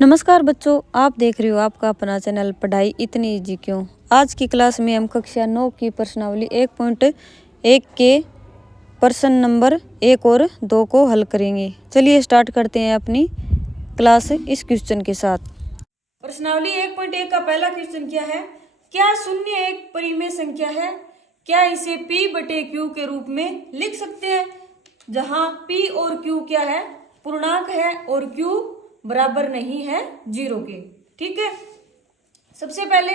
नमस्कार बच्चों, आप देख रहे हो आपका अपना चैनल पढ़ाई इतनी इजी क्यों। आज की क्लास में हम कक्षा 9 की प्रश्नावली 1.1 के प्रश्न नंबर 1 और 2 को हल करेंगे। चलिए स्टार्ट करते हैं अपनी क्लास इस क्वेश्चन के साथ। प्रश्नावली 1.1 का पहला क्वेश्चन क्या है? क्या शून्य एक परिमेय संख्या है? क्या इसे p/q के रूप में लिख सकते हैं, जहां p और q क्या है? पूर्णांक है और q बराबर नहीं है 0 के। ठीक है, सबसे पहले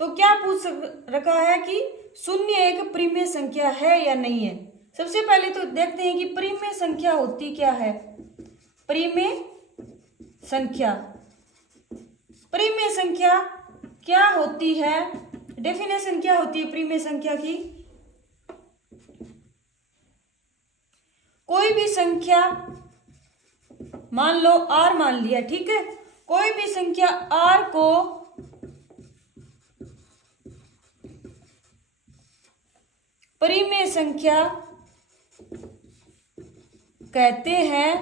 तो क्या पूछ रखा है कि शून्य एक परिमेय संख्या है या नहीं है। सबसे पहले तो देखते हैं कि परिमेय संख्या होती क्या है। परिमेय संख्या क्या होती है? डेफिनेशन क्या होती है परिमेय संख्या की? कोई भी संख्या, मान लो r मान लिया, ठीक है, कोई भी संख्या r को परिमेय संख्या कहते हैं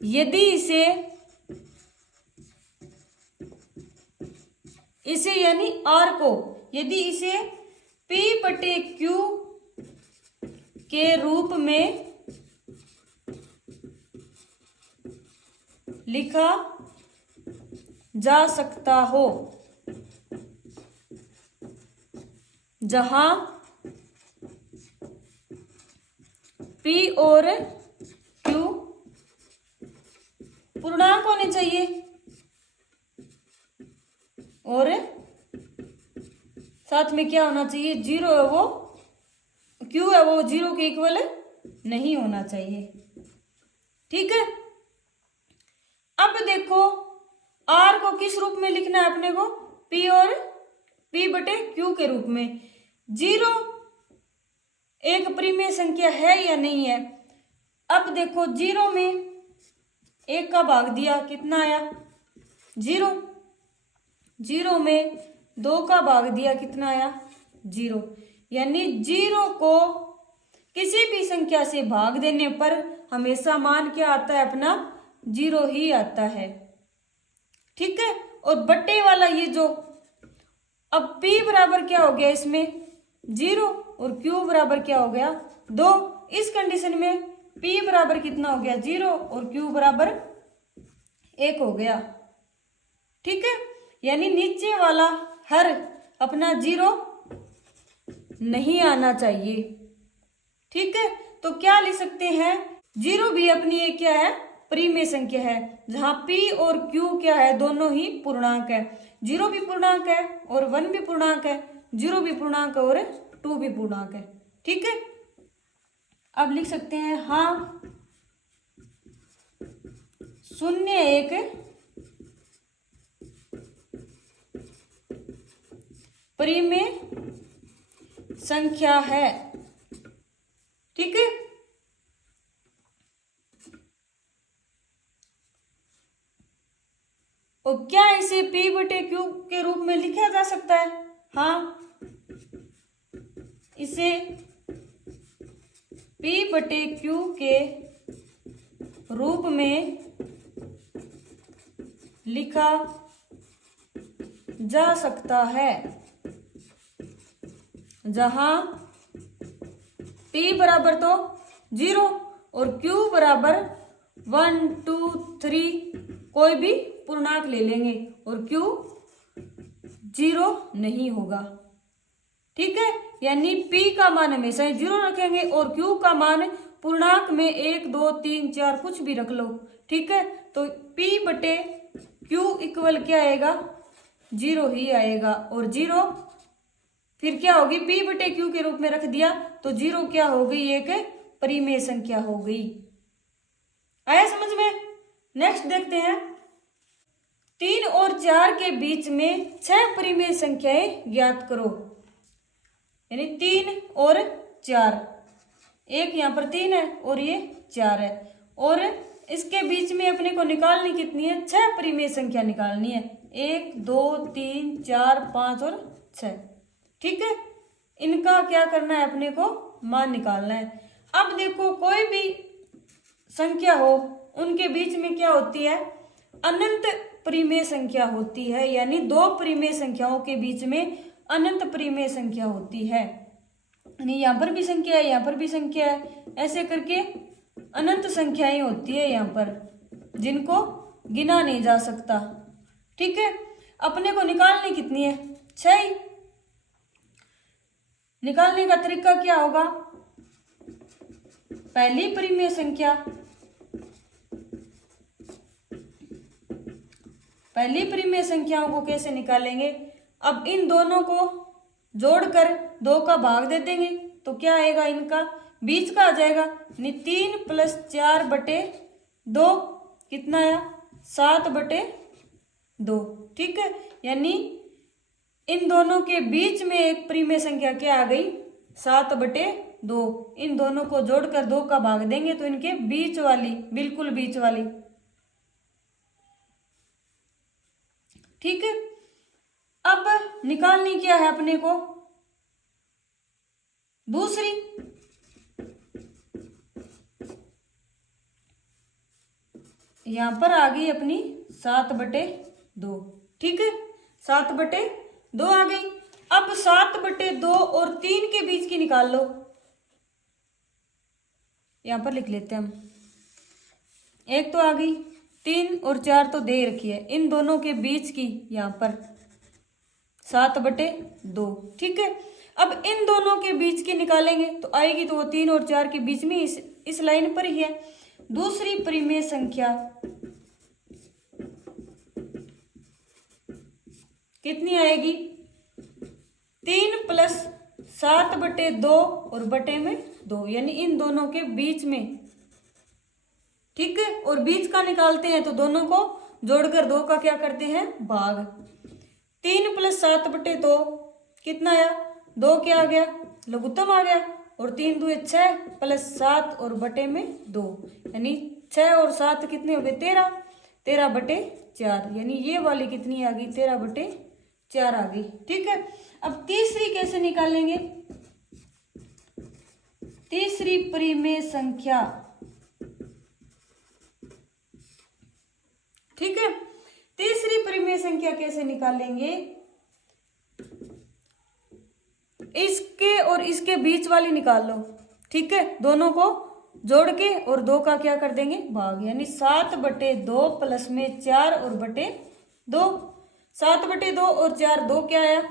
यदि इसे यानी r को यदि इसे p/q के रूप में लिखा जा सकता हो, जहां p और q पूर्णांक होने चाहिए और साथ में क्या होना चाहिए? 0 है वो q है वो 0 के इक्वल नहीं होना चाहिए। ठीक है, अब देखो r को किस रूप में लिखना है अपने को? p और p/q के रूप में। 0 एक परिमेय संख्या है या नहीं है? अब देखो 0 में 1 का भाग दिया, कितना आया? 0। 0 में 2 का भाग दिया, कितना आया? 0। यानी 0 को किसी भी संख्या से भाग देने पर हमेशा मान क्या आता है? अपना 0 ही आता है। ठीक है, और बट्टे वाला ये जो, अब p बराबर क्या हो गया इसमें? 0 और q बराबर क्या हो गया? 2। इस कंडीशन में p बराबर कितना हो गया? 0 और q बराबर 1 हो गया। ठीक है, यानी नीचे वाला हर अपना 0 नहीं आना चाहिए। ठीक है, तो क्या लिख सकते हैं? 0 भी अपनी एक क्या है? परिमेय संख्या है, जहां p और q क्या है? दोनों ही पूर्णांक है। 0 भी पूर्णांक है और 1 भी पूर्णांक है, 0 भी पूर्णांक है और 2 भी पूर्णांक है। ठीक है, अब लिख सकते हैं हाँ शून्य एक परिमेय संख्या है। ठीक है, और क्या इसे p/q के रूप में लिखा जा सकता है? हाँ, इसे p/q के रूप में लिखा जा सकता है, जहां p बराबर तो 0 और q बराबर 1 2 3 कोई भी पूर्णांक ले लेंगे और q 0 नहीं होगा। ठीक है, यानी p का मान हमेशा ही 0 रखेंगे और q का मान पूर्णांक में 1 2 3 4 कुछ भी रख लो। ठीक है, तो p/q इक्वल क्या आएगा? 0 ही आएगा और 0 फिर क्या होगी? p/q के रूप में रख दिया तो 0 क्या हो गई? एक परिमेय संख्या हो गई। आया समझ में? नेक्स्ट देखते हैं, 3 और 4 के बीच में 6 परिमेय संख्याएं ज्ञात करो। यानी 3 और 4, एक यहाँ पर 3 है और ये 4 है, और इसके बीच में अपने को निकालनी कितनी है? 6 परिमेय संख्या निकालनी है। 1 2 3 4 5 और 6। ठीक है, इनका क्या करना है? अपने को मान निकालना है। अब देखो कोई भी संख्या हो उनके बीच में क्या होती है, अनंत परिमेय संख्या होती है, यानी दो परिमेय संख्याओं के बीच में अनंत परिमेय संख्या होती है। यानी यहाँ पर भी संख्या है, यहाँ पर भी संख्या है, ऐसे करके अनंत संख्याएं होती है यहाँ पर, जिनको गिना नहीं जा सकता। ठीक है, अपने को निकालनी कितनी है, 6। निकालने का तरीका क्या होगा, पहली परिमेय संख्या, पहली परिमेय संख्याओं को कैसे निकालेंगे, अब इन दोनों को जोड़कर 2 का भाग दे देंगे तो क्या आएगा, इनका बीच का आ जाएगा, यानी 3 + 4/2 कितना आया, 7/2। ठीक है, यानी इन दोनों के बीच में एक परिमेय संख्या क्या आ गई, 7/2। इन दोनों को जोड़कर 2 का भाग देंगे तो इनके बीच वाली, बिल्कुल बीच वाली। ठीक है, अब निकालनी क्या है अपने को, दूसरी। यहां पर आ गई अपनी 7/2। ठीक है, 7/2 आ गई। अब 7/2 और 3 के बीच की निकाल लो, यहां पर लिख लेते हैं हम। एक तो आ गई, 3 और 4 तो दे रखी है, इन दोनों के बीच की यहाँ पर 7/2। ठीक है, अब इन दोनों के बीच की निकालेंगे तो आएगी, तो वो 3 और 4 के बीच में इस लाइन पर ही है। दूसरी परिमेय संख्या कितनी आएगी, 3 + 7/2 और बटे में 2, यानी इन दोनों के बीच में। ठीक है, और बीच का निकालते हैं तो दोनों को जोड़कर 2 का क्या करते हैं, भाग। 3 + 7/2 कितना आया, 2 क्या आ गया, लघुत्तम आ गया, और 3 दूए 6 + 7 और बटे में 2, यानी 6 और 7 कितने हो गए, 13, 13/4, यानी ये वाली कितनी आ गई, 13/4 आ गई। ठीक है, अब तीसरी कैसे निकालेंगे, तीसरी परिमेय संख्या। ठीक है, तीसरी परिमेय संख्या कैसे निकालेंगे, इसके और इसके बीच वाली निकाल लो। ठीक है, दोनों को जोड़ के और 2 का क्या कर देंगे, भाग, यानी 7/2 प्लस में 4 और बटे 2। 7/2 और 4, 2 क्या आया,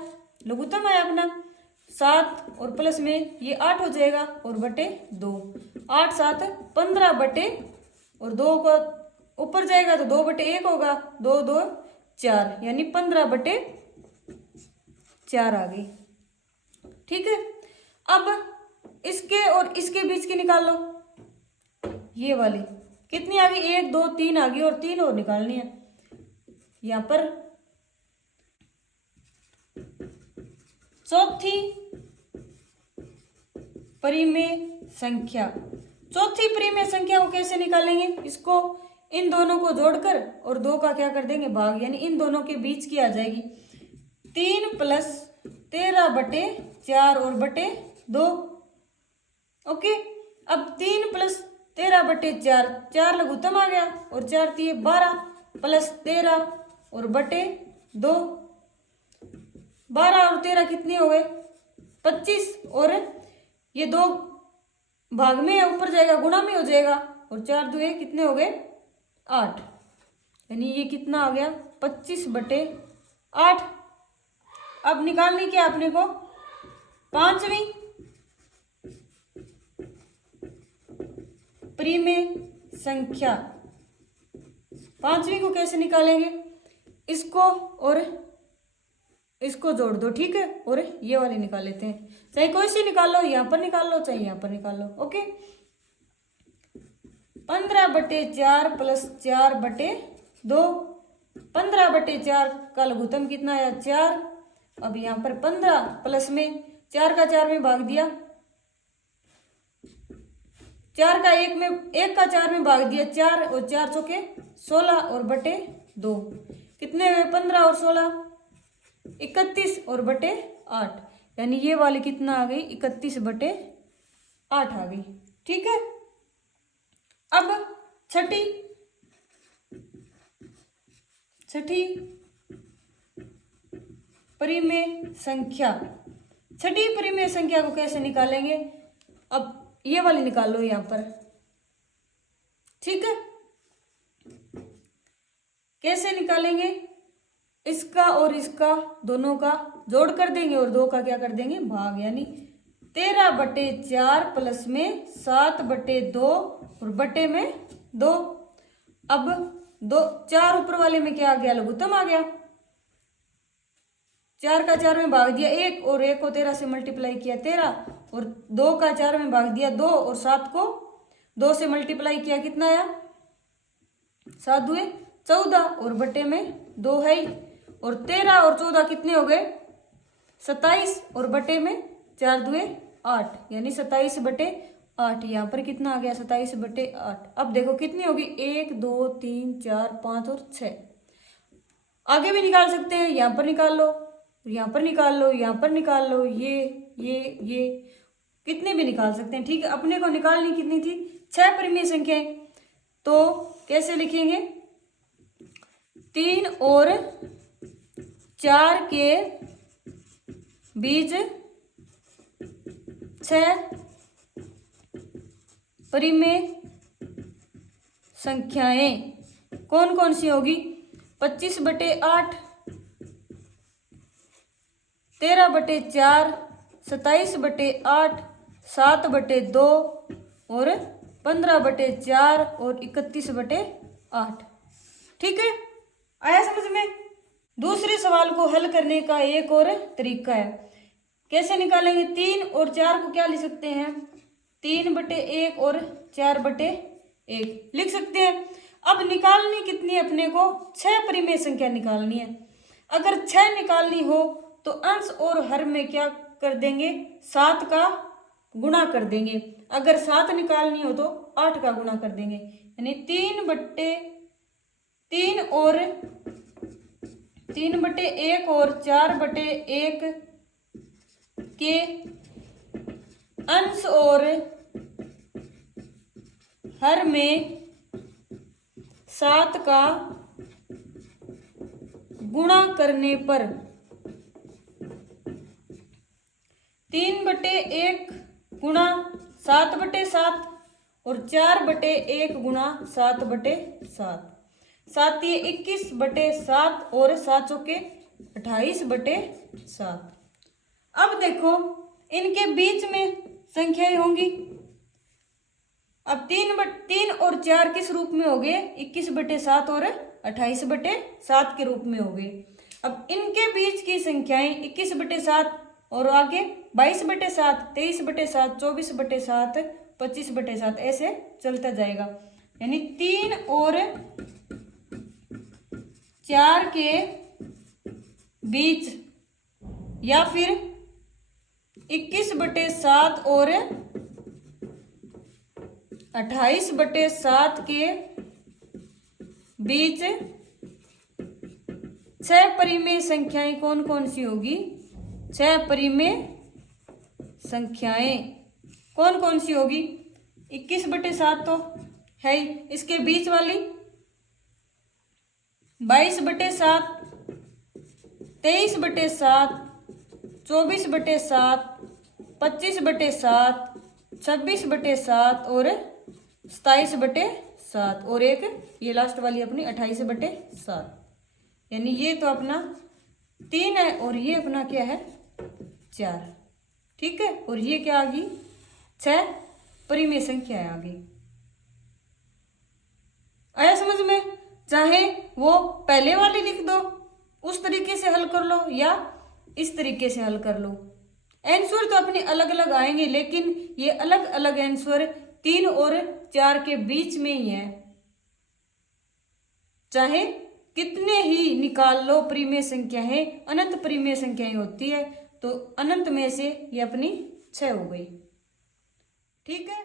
लघुत्तम आया अपना, 7 और प्लस में ये 8 हो जाएगा और बटे 2, 8 7 15 बटे, और 2 को ऊपर जाएगा तो 2/1 होगा, 2 2 4, यानी 15/4 आ गई। ठीक है, अब इसके और इसके बीच की निकाल लो, ये वाली कितनी आ गई, 1 2 3 आ गई, और 3 और निकालनी है। यहां पर चौथी परिमेय संख्या, चौथी परिमेय संख्या को कैसे निकालेंगे, इसको इन दोनों को जोड़कर और 2 का क्या कर देंगे, भाग, यानी इन दोनों के बीच की आ जाएगी, 3 + 13/4 और बटे 2। ओके, अब 3 + 13/4, 4 लघुत्तम आ गया, और 4 3 12 + 13 और बटे 2, 12 और 13 कितने हो गए, 25, और ये 2 भाग में है, ऊपर जाएगा गुणा में हो जाएगा, और 4 2 कितने हो गए, 8, यानी ये कितना आ गया, 25/8। अब निकालनी क्या आपने को, पांचवी परिमेय संख्या। पांचवी को कैसे निकालेंगे, इसको और इसको जोड़ दो। ठीक है, और ये वाली निकाल लेते हैं, चाहे कोई सी निकाल लो, यहां पर निकाल लो चाहे यहां पर निकाल लो। ओके, 15/4 + 4/2, 15/4 का लघुत्तम कितना आया, 4। अब यहां पर 15 प्लस में 4 का 4 में भाग दिया, 4 का 1 में 1 का 4 में भाग दिया, 4 और 4 चौके 16 और बटे 2 कितने हुए, 15 और 16 31 और बटे 8, यानी ये वाली कितना आ गई, 31/8 आ गई। ठीक है, अब छठी छठी परिमेय संख्या। छठी परिमेय संख्या को कैसे निकालेंगे? अब ये वाली निकाल लो यहां पर, ठीक है। कैसे निकालेंगे? इसका और इसका दोनों का जोड़ कर देंगे और 2 का क्या कर देंगे? भाग, यानी 13/4 प्लस में 7/2 और बटे में 2। अब 4 ऊपर वाले में क्या आ गया? लघुत्तम आ गया। 4 का 4 में भाग दिया 1 और 1 को 13 से मल्टीप्लाई किया 13 और 2 का 4 में भाग दिया 2 और 7 को 2 से मल्टीप्लाई किया, कितना आया? 7 दुए 14 और बटे में 2 है और 13 और 14 कितने हो गए? 27 और बटे में 4 दुए 8, यानी 27/8। यहाँ पर कितना आ गया? 27/8। अब देखो कितनी होगी? 1 2 3 4 5 और 6। आगे भी निकाल सकते हैं, यहाँ पर निकाल लो, यहाँ पर निकाल लो, यहाँ पर निकाल लो, ये कितने भी निकाल सकते हैं, ठीक है। अपने को निकालनी कितनी थी? 6 परिमेय संख्याएं। तो कैसे लिखेंगे? 3 और 4 के बीच 6 परिमेय संख्याएं कौन कौन सी होगी? 25/8, 13/4, 27/8, 7/2 और 15/4 और 31/8, ठीक है। आया समझ में? दूसरे सवाल को हल करने का एक और तरीका है। कैसे निकालेंगे? 3 और 4 को क्या लिख सकते हैं? 3/1 और 4/1 लिख सकते हैं। अब निकालनी कितनी है अपने को? 6 परिमेय संख्या निकालनी है। अगर 6 निकालनी हो तो अंश और हर में क्या कर देंगे? 7 का गुणा कर देंगे। अगर 7 निकालनी हो तो 8 का गुणा कर देंगे, यानी 3/1 और 4/1 के अंश और हर में 7 का गुणा करने पर 3/1 गुणा 7/7 और 4/1 गुणा 7/7, 7 ये 21/7 और 7 चौके 28/7। अब देखो इनके बीच में संख्याएं होंगी। अब 3 और 4 किस रूप में हो गए? 21/7 और 28/7 के रूप में हो गए। अब इनके बीच की संख्याएं 21/7 और आगे 22/7, 23/7, 24/7, 25/7 ऐसे चलता जाएगा, यानी 3 और 4 के बीच या फिर 21/7 और 28/7 के बीच 6 परिमेय संख्याएं कौन कौन सी होगी? 6 परिमेय संख्याएं कौन कौन सी होगी? 21/7 तो है ही, इसके बीच वाली 22/7, 23/7, 24/7, 25/7, 26/7 और 27/7 और एक ये लास्ट वाली अपनी 28/7, यानी ये तो अपना 3 है और ये अपना क्या है? 4, ठीक है। और ये क्या आ गई? 6 परिमेय संख्या आ गई। आया समझ में? चाहे वो पहले वाली लिख दो, उस तरीके से हल कर लो, या इस तरीके से हल कर लो। आंसर तो अपने अलग अलग आएंगे, लेकिन ये अलग अलग आंसर 3 और 4 के बीच में ही है। चाहे कितने ही निकाल लो परिमेय संख्याएं, अनंत परिमेय संख्याएं होती है, तो अनंत में से ये अपनी 6 हो गई, ठीक है।